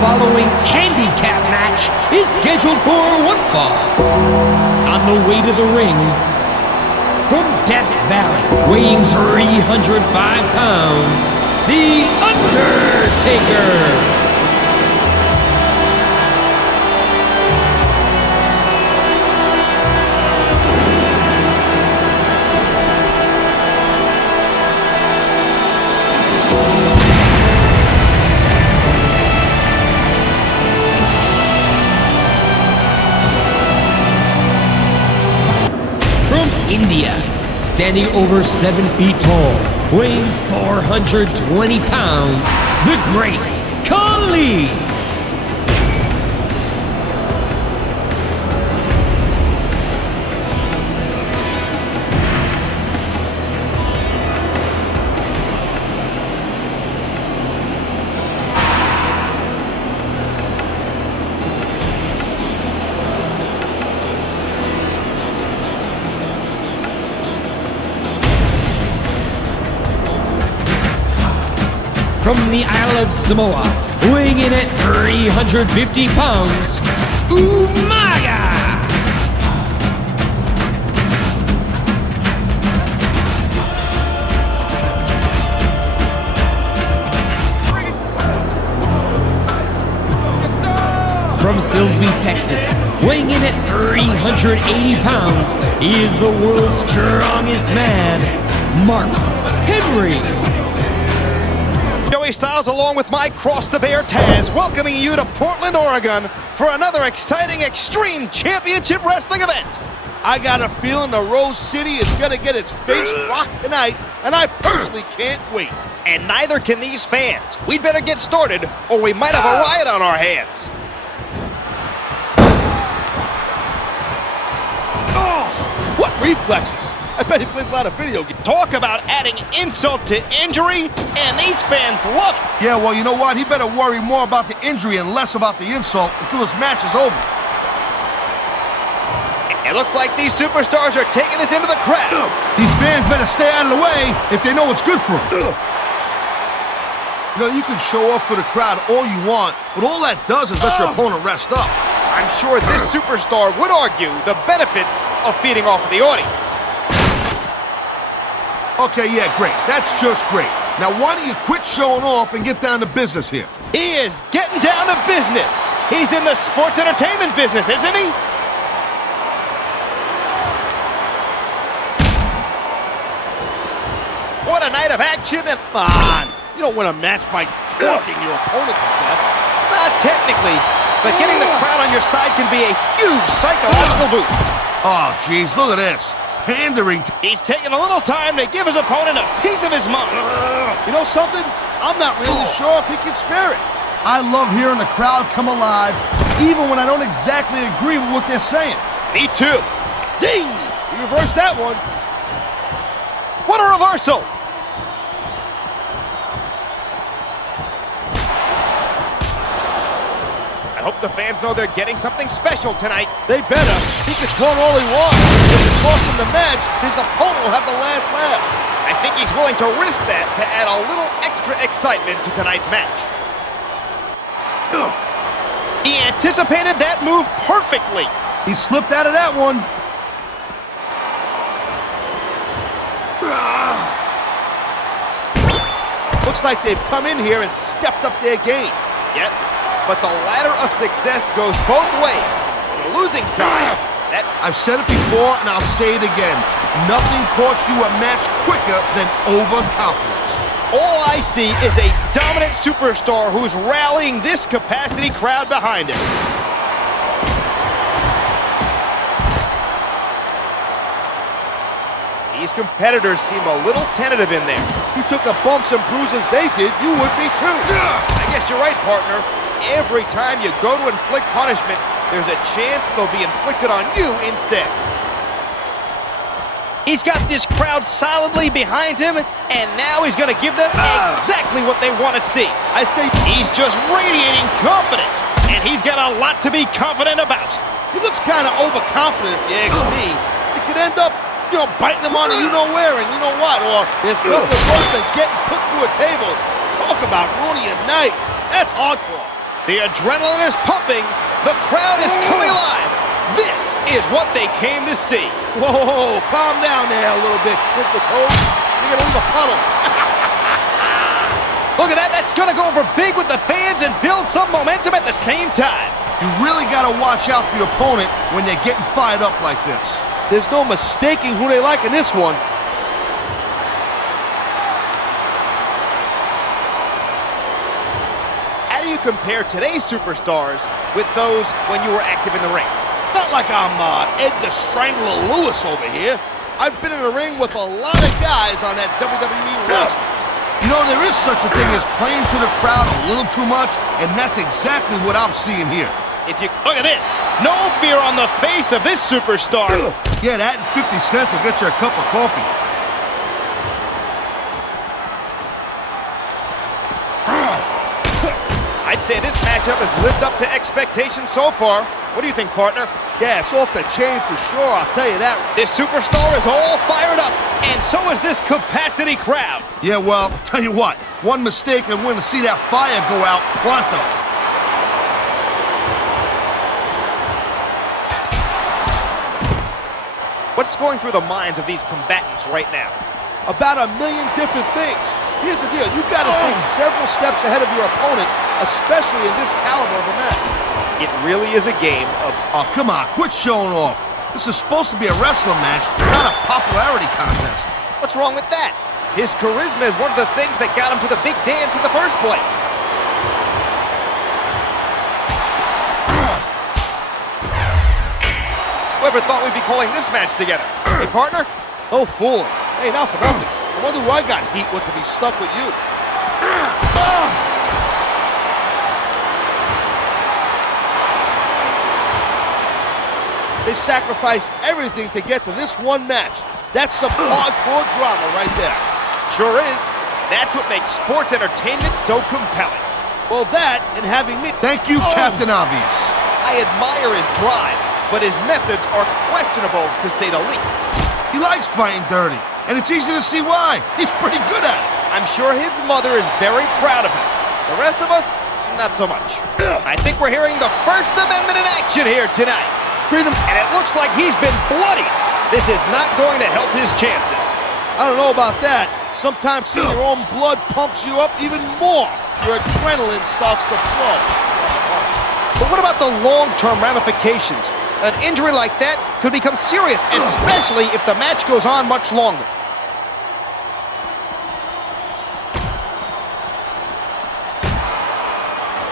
following handicap match is scheduled for one fall. On the way to the ring, from Death Valley, weighing 305 pounds, the Undertaker. India, standing over 7 feet tall, weighing 420 pounds, the Great Khali. From the Isle of Samoa, weighing in at 350 pounds, Umaga! From Silsbee, Texas, weighing in at 380 pounds, he is the world's strongest man, Mark Henry. Joey Styles along with my Cross the Bear Taz, welcoming you to Portland, Oregon for another exciting Extreme Championship Wrestling event. I got a feeling the Rose City is going to get its face rocked tonight, and I personally can't wait. And neither can these fans. We'd better get started, or we might have a riot on our hands. Oh, what reflexes. I bet he plays a lot of video games. Talk about adding insult to injury, and these fans love it. Yeah, well, you know what? He better worry more about the injury and less about the insult until this match is over. It looks like these superstars are taking this into the crowd. These fans better stay out of the way if they know what's good for them. You know, you can show off for the crowd all you want, but all that does is let your opponent rest up. I'm sure this superstar would argue the benefits of feeding off of the audience. Okay, yeah, great. That's just great. Now, why don't you quit showing off and get down to business here? He is getting down to business. He's in the sports entertainment business, isn't he? What a night of action and... Come on. You don't win a match by talking your opponent to death. Not technically, but getting the crowd on your side can be a huge psychological boost. Oh, jeez, look at this. Pandering. He's taking a little time to give his opponent a piece of his mind. You know something? I'm not really sure if he can spare it. I love hearing the crowd come alive, even when I don't exactly agree with what they're saying. Me too. Ding! You reversed that one. What a reversal! I hope the fans know they're getting something special tonight. They better. He can taunt all he wants. If it costs him the match, his opponent will have the last laugh. I think he's willing to risk that to add a little extra excitement to tonight's match. He anticipated that move perfectly. He slipped out of that one. Looks like they've come in here and stepped up their game. Yet, but the ladder of success goes both ways. The losing side, I've said it before and I'll say it again. Nothing costs you a match quicker than overconfidence. All I see is a dominant superstar who's rallying this capacity crowd behind him. These competitors seem a little tentative in there. You took the bumps and bruises they did, you would be too. I guess you're right, partner. Every time you go to inflict punishment, there's a chance it'll be inflicted on you instead. He's got this crowd solidly behind him, and now he's going to give them exactly what they want to see. I say he's just radiating confidence, and he's got a lot to be confident about. He looks kind of overconfident, if you ask me. It could end up, you know, biting him on you-know-where and you-know-what, or there's nothing worse than getting put through a table. Talk about ruining your night. That's hardcore. The adrenaline is pumping. The crowd is coming alive. This is what they came to see. Whoa, calm down there a little bit, Twinkle Toes. You're gonna leave a puddle. Look at that. That's going to go over big with the fans and build some momentum at the same time. You really gotta watch out for your opponent when they're getting fired up like this. There's no mistaking who they like in this one. How do you compare today's superstars with those when you were active in the ring? Not like I'm Ed the Strangler Lewis over here. I've been in the ring with a lot of guys on that WWE roster. You know, there is such a thing as playing to the crowd a little too much, and that's exactly what I'm seeing here. If you look at this, no fear on the face of this superstar. Yeah, that and 50 cents will get you a cup of coffee. I'd say this matchup has lived up to expectations so far. What do you think, partner? Yeah, it's off the chain for sure, I'll tell you that. This superstar is all fired up, and so is this capacity crowd. Yeah, well, tell you what, one mistake and we're going to see that fire go out pronto. What's going through the minds of these combatants right now? About a million different things. Here's the deal, you got to think several steps ahead of your opponent, especially in this caliber of a match. It really is a game of... Oh, come on, quit showing off. This is supposed to be a wrestling match, not a popularity contest. What's wrong with that? His charisma is one of the things that got him to the big dance in the first place. Whoever thought we'd be calling this match together? Hey, partner? Oh, fool. Hey, not for nothing. I wonder who I got heat with to be stuck with you. They sacrificed everything to get to this one match. That's some hardcore drama right there. Sure is. That's what makes sports entertainment so compelling. Well, that and having me... Thank you, Captain Obvious. I admire his drive, but his methods are questionable, to say the least. He likes fighting dirty, and it's easy to see why. He's pretty good at it. I'm sure his mother is very proud of him. The rest of us, not so much. I think we're hearing the First Amendment in action here tonight. Freedom. And it looks like he's been bloodied. This is not going to help his chances. I don't know about that. Sometimes seeing your own blood pumps you up even more. Your adrenaline starts to flow. But what about the long-term ramifications? An injury like that could become serious, especially if the match goes on much longer.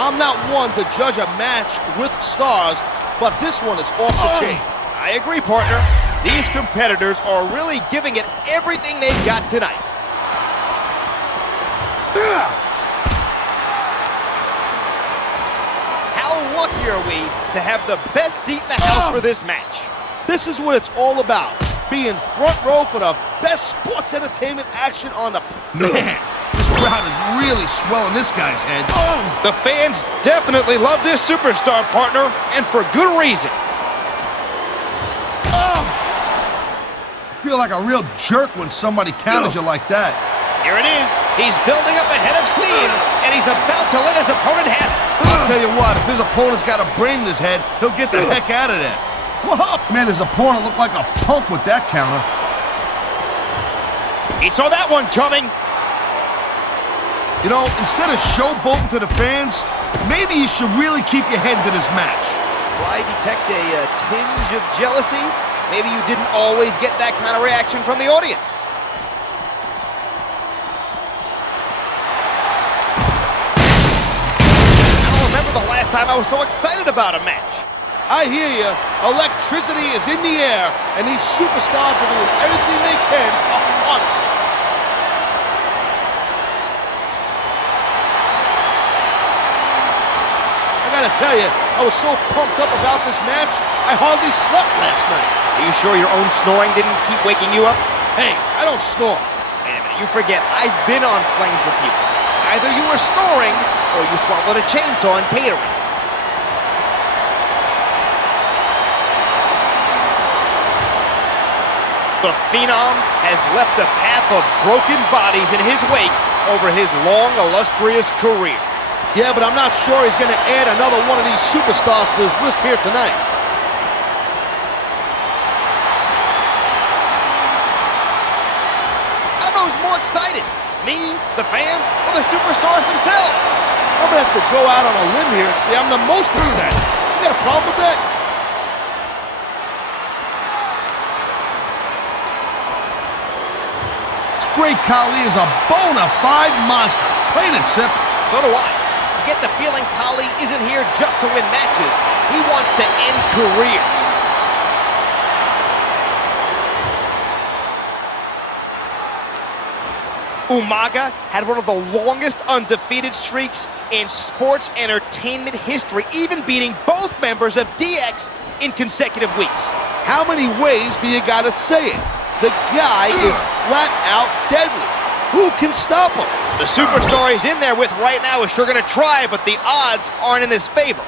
I'm not one to judge a match with stars, but this one is off the chain. I agree, partner. These competitors are really giving it everything they've got tonight. How lucky are we to have the best seat in the house for this match? This is what it's all about. Being front row for the best sports entertainment action on the... Man, this crowd is really swelling this guy's head. The fans definitely love this superstar, partner, and for good reason. I feel like a real jerk when somebody counters you like that. Here it is. He's building up a head of steam, and he's about to let his opponent have it. I'll tell you what, if his opponent's got a brain in his head, he'll get the heck out of there. Whoa, man, his opponent looked like a punk with that counter. He saw that one coming. You know, instead of showboating to the fans, maybe you should really keep your head to this match. Do I detect a tinge of jealousy? Maybe you didn't always get that kind of reaction from the audience. I don't remember the last time I was so excited about a match. I hear you. Electricity is in the air, and these superstars are doing everything they can to harness it. I gotta tell you, I was so pumped up about this match, I hardly slept last night. Are you sure your own snoring didn't keep waking you up? Hey, I don't snore. Wait a minute, you forget, I've been on planes with people. Either you were snoring, or you swallowed a chainsaw in catering. The Phenom has left a path of broken bodies in his wake over his long, illustrious career. Yeah, but I'm not sure he's going to add another one of these superstars to his list here tonight. I don't know who's more excited, me, the fans, or the superstars themselves. I'm going to have to go out on a limb here and say I'm the most excited. You got a problem with that? This Great Khali is a bona fide monster, plain and simple. So do I. I get the feeling Khali isn't here just to win matches. He wants to end careers. Umaga had one of the longest undefeated streaks in sports entertainment history, even beating both members of DX in consecutive weeks. How many ways do you gotta say it? The guy is flat out deadly. Who can stop him? The superstar he's in there with right now is sure gonna try, but the odds aren't in his favor.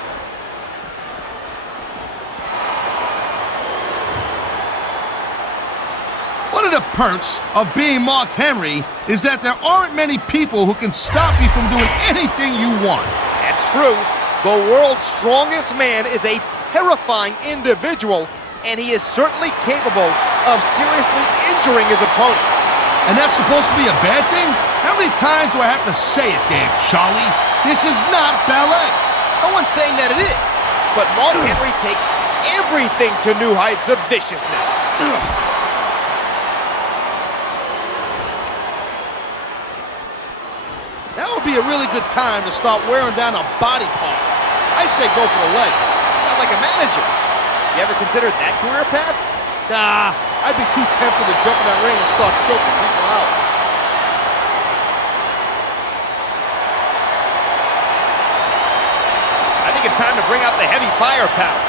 One of the perks of being Mark Henry is that there aren't many people who can stop you from doing anything you want. That's true. The world's strongest man is a terrifying individual, and he is certainly capable of seriously injuring his opponents. And that's supposed to be a bad thing? How many times do I have to say it, damn Charlie? This is not ballet. No one's saying that it is, but Mark Henry takes everything to new heights of viciousness. That would be a really good time to start wearing down a body part. I say go for the leg. Sound like a manager. You ever considered that career path? Nah, I'd be too tempted to jump in that ring and start choking people out. I think it's time to bring out the heavy firepower.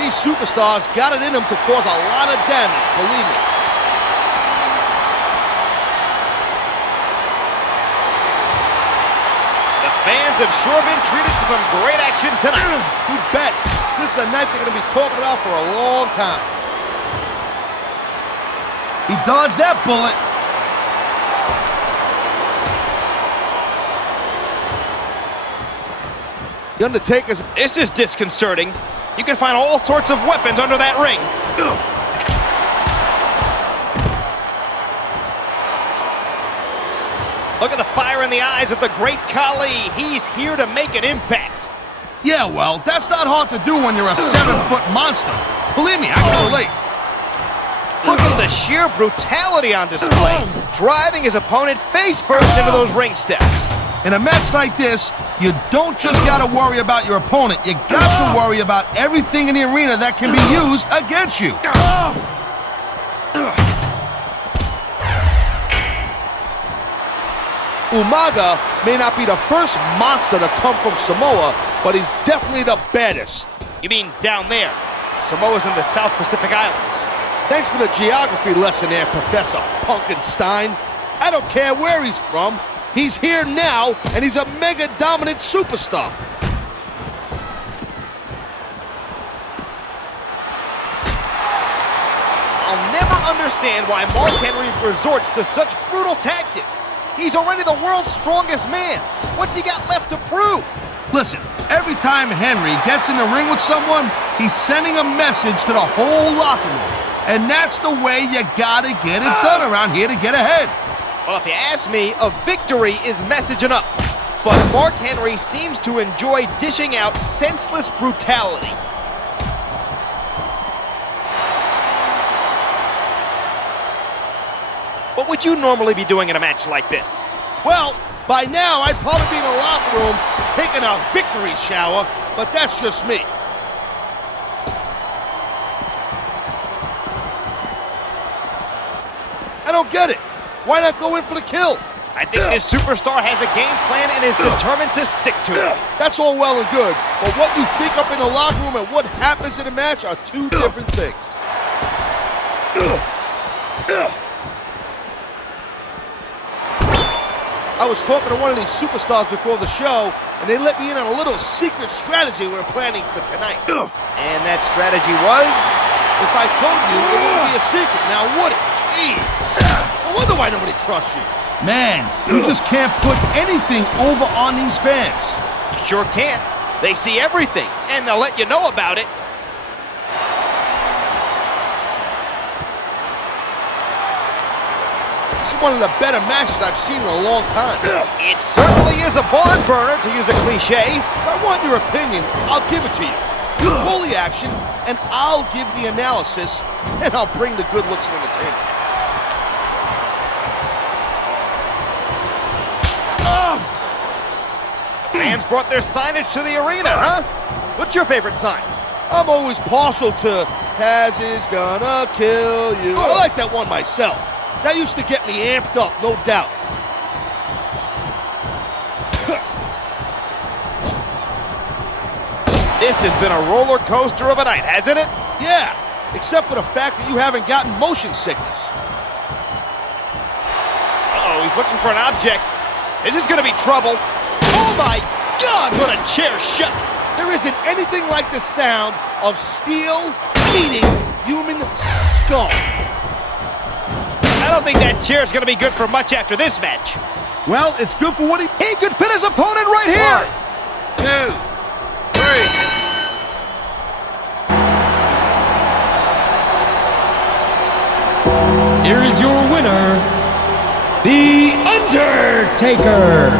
These superstars got it in them to cause a lot of damage, believe me. The fans have sure been treated to some great action tonight. You bet. This is a night they're going to be talking about for a long time. He dodged that bullet. The Undertaker's... This is disconcerting. You can find all sorts of weapons under that ring. Look at the fire in the eyes of the Great Khali. He's here to make an impact. Yeah, well, that's not hard to do when you're a 7-foot monster. Believe me, I can relate. Look at the sheer brutality on display, driving his opponent face first into those ring steps. In a match like this, you don't just gotta worry about your opponent, you got to worry about everything in the arena that can be used against you. Umaga may not be the first monster to come from Samoa, but he's definitely the baddest. You mean down there? Samoa's in the South Pacific Islands. Thanks for the geography lesson there, Professor Punkenstein. I don't care where he's from. He's here now, and he's a mega dominant superstar. I'll never understand why Mark Henry resorts to such brutal tactics. He's already the world's strongest man. What's he got left to prove? Listen, every time Henry gets in the ring with someone, he's sending a message to the whole locker room. And that's the way you gotta get it done around here to get ahead. Well, if you ask me, a victory is message enough. But Mark Henry seems to enjoy dishing out senseless brutality. What would you normally be doing in a match like this? Well, by now I'd probably be in the locker room taking a victory shower, but that's just me. I don't get it. Why not go in for the kill? I think this superstar has a game plan and is determined to stick to it. That's all well and good, but what you think up in the locker room and what happens in a match are two different things. I was talking to one of these superstars before the show, and they let me in on a little secret strategy we're planning for tonight. And that strategy was? If I told you, it wouldn't be a secret, now would it? Jeez. No wonder why nobody trusts you. Man, you just can't put anything over on these fans. Sure can. They see everything, and they'll let you know about it. This is one of the better matches I've seen in a long time. It certainly is a barn burner, to use a cliche. If I want your opinion, I'll give it to you. You pull the action, and I'll give the analysis, and I'll bring the good looks and entertainment. Fans brought their signage to the arena, huh? What's your favorite sign? I'm always partial to Taz is gonna kill you. I like that one myself. That used to get me amped up, no doubt. This has been a roller coaster of a night, hasn't it? Yeah, except for the fact that you haven't gotten motion sickness. Uh-oh, he's looking for an object. This is gonna be trouble. Oh my God, what a chair shot! There isn't anything like the sound of steel meeting human skull. I don't think that chair is gonna be good for much after this match. Well, it's good for what he could pin his opponent right here! 1, 2, 3. Here is your winner, The Undertaker.